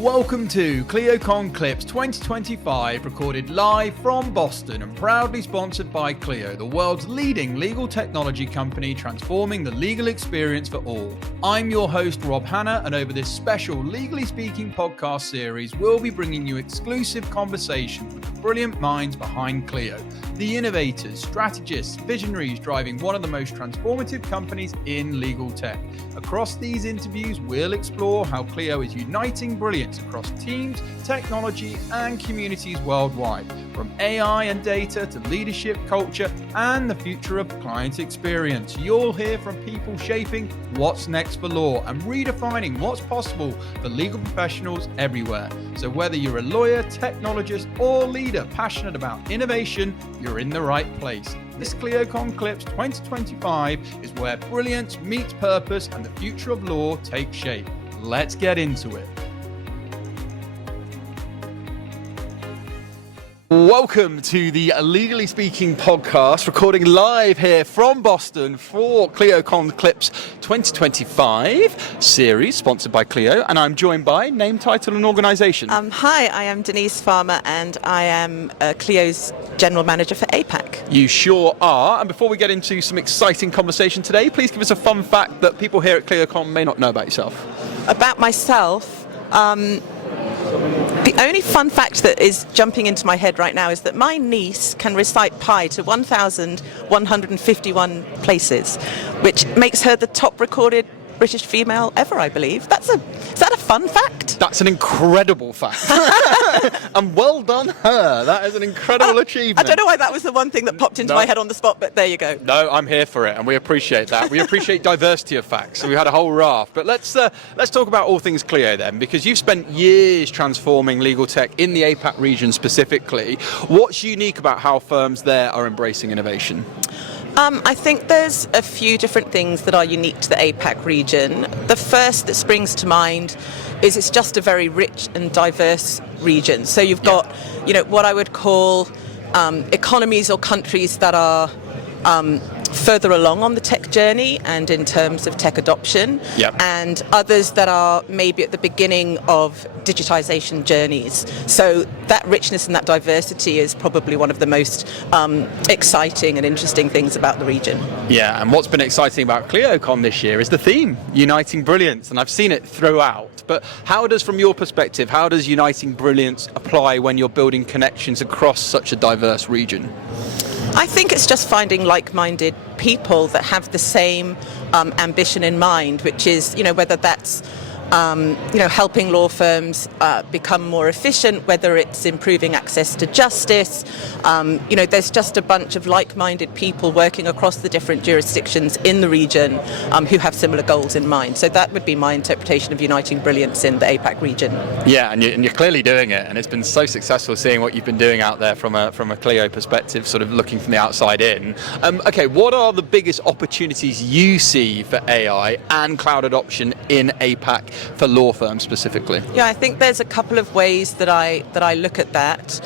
Welcome to ClioCon Clips 2025, recorded live from Boston and proudly sponsored by Clio, the world's leading legal technology company transforming the legal experience for all. I'm your host, Rob Hanna, and over this special Legally Speaking podcast series, we'll be bringing you exclusive conversations with the brilliant minds behind Clio, the innovators, strategists, visionaries driving one of the most transformative companies in legal tech. Across these interviews, we'll explore how Clio is uniting brilliance across teams, technology, and communities worldwide, from AI and data to leadership, culture, and the future of client experience. You'll hear from people shaping what's next for law and redefining what's possible for legal professionals everywhere. So whether you're a lawyer, technologist, or leader passionate about innovation, you're in the right place. This ClioCon Clips 2025 is where brilliance meets purpose and the future of law takes shape. Let's get into it. Welcome to the Legally Speaking podcast, recording live here from Boston for ClioCon Clips 2025 series, sponsored by Clio, and I'm joined by name, title, and organisation. Hi, I am Denise Farmer, and I am Clio's General Manager for APAC. You sure are. And before we get into some exciting conversation today, please give us a fun fact that people here at ClioCon may not know about yourself. About myself, the only fun fact that is jumping into my head right now is that my niece can recite pi to 1,151 places, which makes her the top recorded British female ever, I believe. Is that a fun fact? That's an incredible fact. And well done her. That is an incredible achievement. I don't know why that was the one thing that popped into my head on the spot, but there you go. No, I'm here for it, and we appreciate that. We appreciate diversity of facts. So we had a whole raft. But let's talk about all things Clio then, because you've spent years transforming legal tech in the APAC region specifically. What's unique about how firms there are embracing innovation? I think there's a few different things that are unique to the APAC region. The first that springs to mind is it's just a very rich and diverse region. So you've got, what I would call economies or countries that are further along on the tech journey and in terms of tech adoption, and others that are maybe at the beginning of digitization journeys. So that richness and that diversity is probably one of the most exciting and interesting things about the region. Yeah, and what's been exciting about ClioCon this year is the theme, Uniting Brilliance, and I've seen it throughout. But from your perspective, how does Uniting Brilliance apply when you're building connections across such a diverse region? I think it's just finding like-minded people that have the same ambition in mind, which is, whether that's helping law firms become more efficient, whether it's improving access to justice. There's just a bunch of like-minded people working across the different jurisdictions in the region who have similar goals in mind. So that would be my interpretation of Uniting Brilliance in the APAC region. Yeah, and you're clearly doing it, and it's been so successful seeing what you've been doing out there from a Clio perspective, sort of looking from the outside in. Okay, what are the biggest opportunities you see for AI and cloud adoption in APAC for law firms specifically? Yeah, I think there's a couple of ways that I look at that.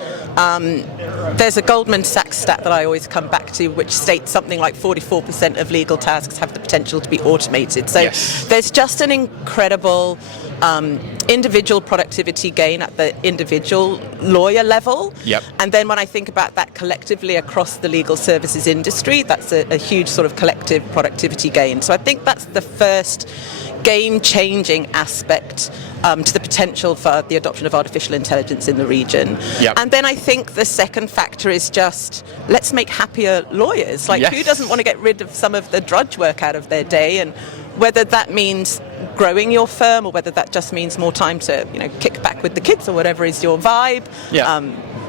There's a Goldman Sachs stat that I always come back to, which states something like 44% of legal tasks have the potential to be automated. So there's just an incredible individual productivity gain at the individual lawyer level. And then when I think about that collectively across the legal services industry, that's a huge sort of collective productivity gain. So I think that's the first game-changing aspect to the potential for the adoption of artificial intelligence in the region. And then I think the second factor is just, let's make happier lawyers. Who doesn't want to get rid of some of the drudge work out of their day? And whether that means growing your firm or whether that just means more time to, kick back with the kids or whatever is your vibe.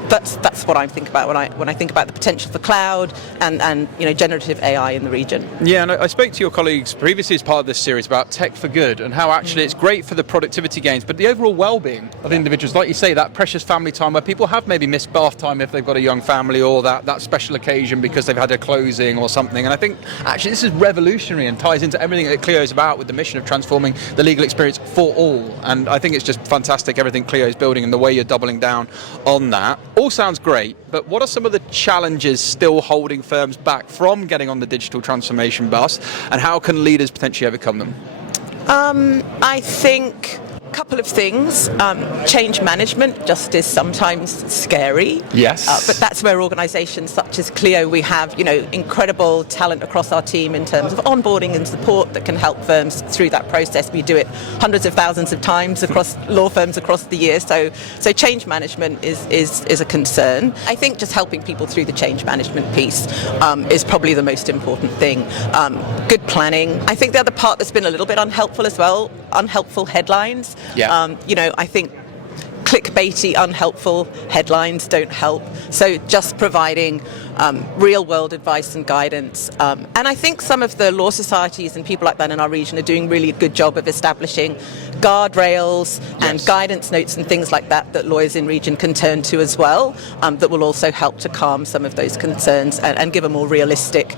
That's what I think about when I think about the potential for cloud and generative AI in the region. Yeah, and I spoke to your colleagues previously as part of this series about tech for good and how actually it's great for the productivity gains, but the overall well-being of individuals. Like you say, that precious family time where people have maybe missed bath time if they've got a young family, or that special occasion because they've had a closing or something. And I think actually this is revolutionary and ties into everything that Clio is about with the mission of transforming the legal experience for all. And I think it's just fantastic everything Clio is building and the way you're doubling down on that. All sounds great, but what are some of the challenges still holding firms back from getting on the digital transformation bus, and how can leaders potentially overcome them? I think couple of things. Change management just is sometimes scary. Yes. But that's where organisations such as Clio, we have, incredible talent across our team in terms of onboarding and support that can help firms through that process. We do it hundreds of thousands of times across law firms across the year. So change management is a concern. I think just helping people through the change management piece is probably the most important thing. Good planning. I think the other part that's been a little bit unhelpful as well, unhelpful headlines. Yeah. I think clickbaity, unhelpful headlines don't help. So just providing real-world advice and guidance. And I think some of the law societies and people like that in our region are doing really a good job of establishing guardrails and guidance notes and things like that lawyers in region can turn to as well, that will also help to calm some of those concerns and give a more realistic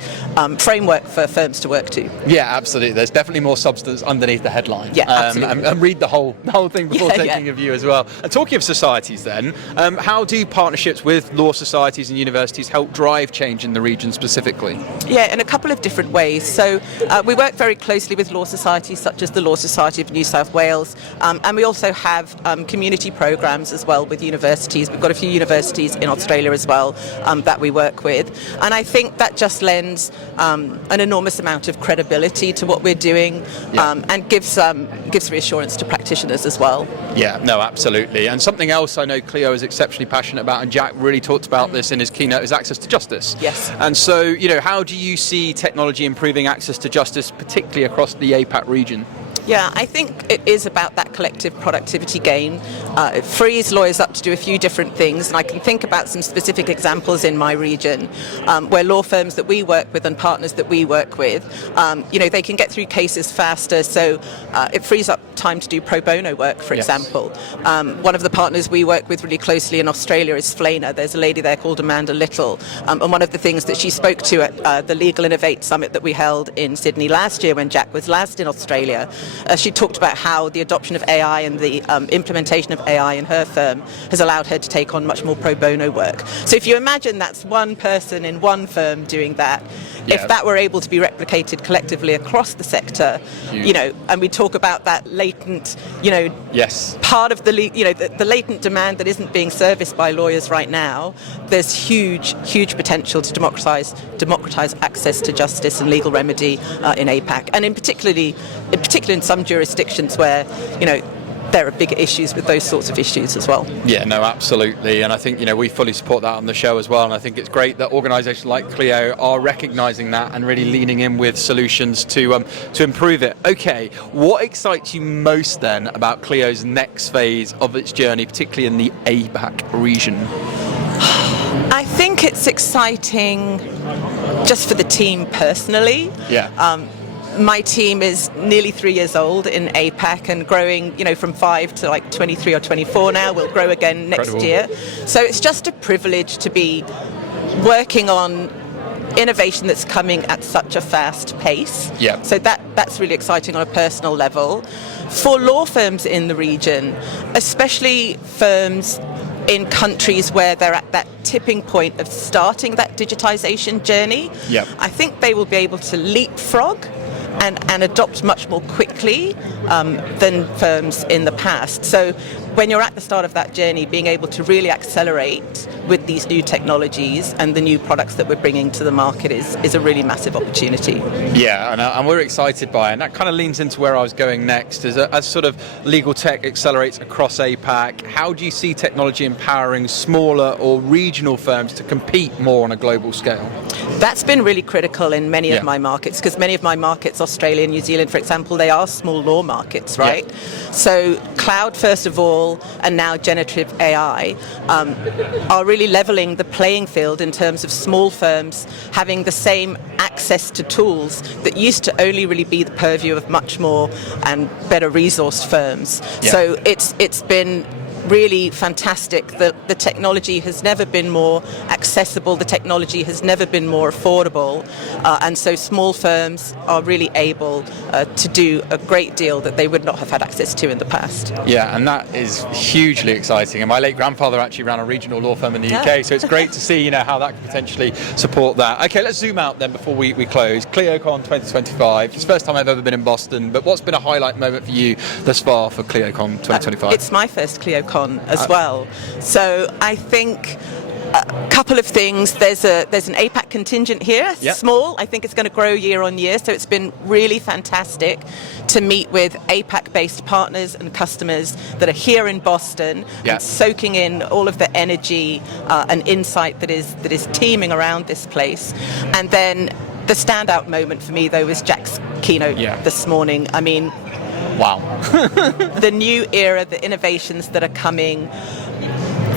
framework for firms to work to. Yeah, absolutely. There's definitely more substance underneath the headline. Yeah, absolutely. And read the whole thing before taking a view as well. And talking of societies then, how do partnerships with law societies and universities help drive change in the region specifically? Yeah, in a couple of different ways. So we work very closely with law societies such as the Law Society of New South Wales, and we also have community programs as well with universities. We've got a few universities in Australia as well that we work with, and I think that just lends an enormous amount of credibility to what we're doing, and gives reassurance to practitioners as well. Yeah, no, absolutely. And something else I know Clio is exceptionally passionate about, and Jack really talked about this in his keynote, is access to justice. Yes. And so, how do you see technology improving access to justice, particularly across the APAC region? Yeah, I think it is about that collective productivity gain. It frees lawyers up to do a few different things, and I can think about some specific examples in my region where law firms that we work with and partners that we work with, they can get through cases faster, so it frees up time to do pro bono work, for example. One of the partners we work with really closely in Australia is Flana. There's a lady there called Amanda Little, and one of the things that she spoke to at the Legal Innovate Summit that we held in Sydney last year when Jack was last in Australia, she talked about how the adoption of AI and the implementation of AI in her firm has allowed her to take on much more pro bono work. So if you imagine that's one person in one firm doing that, if that were able to be replicated collectively across the sector, and we talk about that latent, part of the latent demand that isn't being serviced by lawyers right now, there's huge potential to democratise access to justice and legal remedy in APAC, and in particular in some jurisdictions where, there are bigger issues with those sorts of issues as well. Yeah, no, absolutely. And I think, we fully support that on the show as well. And I think it's great that organisations like Clio are recognising that and really leaning in with solutions to improve it. Okay, what excites you most then about Clio's next phase of its journey, particularly in the APAC region? I think it's exciting just for the team personally. Yeah. My team is nearly 3 years old in APAC and growing, from 5 to like 23 or 24 now. We'll grow again next year. So it's just a privilege to be working on innovation that's coming at such a fast pace. Yeah. So that's really exciting on a personal level. For law firms in the region, especially firms in countries where they're at that tipping point of starting that digitisation journey, I think they will be able to leapfrog and adopt much more quickly than firms in the past. So when you're at the start of that journey, being able to really accelerate with these new technologies and the new products that we're bringing to the market is a really massive opportunity. Yeah, and we're excited by it. And that kind of leans into where I was going next. As sort of legal tech accelerates across APAC, how do you see technology empowering smaller or regional firms to compete more on a global scale? That's been really critical in many of my markets, because many of my markets, Australia and New Zealand, for example, they are small law markets, right? Yeah. So cloud, first of all, and now generative AI are really levelling the playing field in terms of small firms having the same access to tools that used to only really be the purview of much more and better resourced firms. Yeah. So it's been really fantastic. The technology has never been more accessible, the technology has never been more affordable, and so small firms are really able to do a great deal that they would not have had access to in the past. Yeah, and that is hugely exciting. And my late grandfather actually ran a regional law firm in the UK, so it's great to see, how that could potentially support that. Okay, let's zoom out then before we close. ClioCon 2025. It's the first time I've ever been in Boston, but what's been a highlight moment for you thus far for ClioCon 2025? It's my first ClioCon as well. So I think a couple of things. There's an APAC contingent here, small. I think it's going to grow year on year. So it's been really fantastic to meet with APAC-based partners and customers that are here in Boston, and soaking in all of the energy and insight that is teeming around this place. And then the standout moment for me, though, was Jack's keynote this morning. I mean, wow. The new era, the innovations that are coming,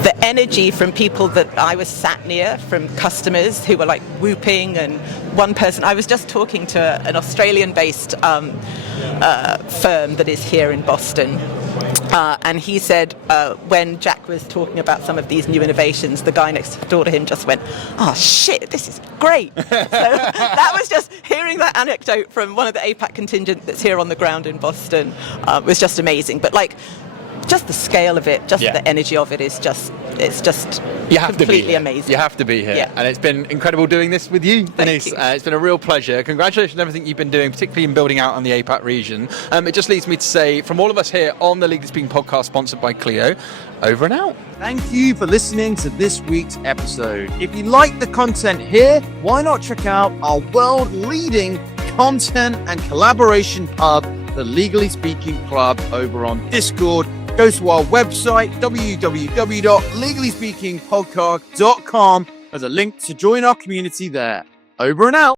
the energy from people that I was sat near, from customers who were like whooping, and one person, I was just talking to an Australian-based firm that is here in Boston, and he said when Jack was talking about some of these new innovations, the guy next door to him just went, "Oh shit, this is great." So that was just hearing that anecdote from one of the APAC contingent that's here on the ground in Boston was just amazing. But just the scale of it, just the energy of it is just, it's just completely amazing. You have to be here. And it's been incredible doing this with you, Denise. It's been a real pleasure. Congratulations on everything you've been doing, particularly in building out on the APAC region. It just leads me to say, from all of us here on the Legally Speaking podcast sponsored by Clio, over and out. Thank you for listening to this week's episode. If you like the content here, why not check out our world-leading content and collaboration hub, the Legally Speaking Club, over on Discord. Go to our website, www.legallyspeakingpodcast.com. There's a link to join our community there. Over and out.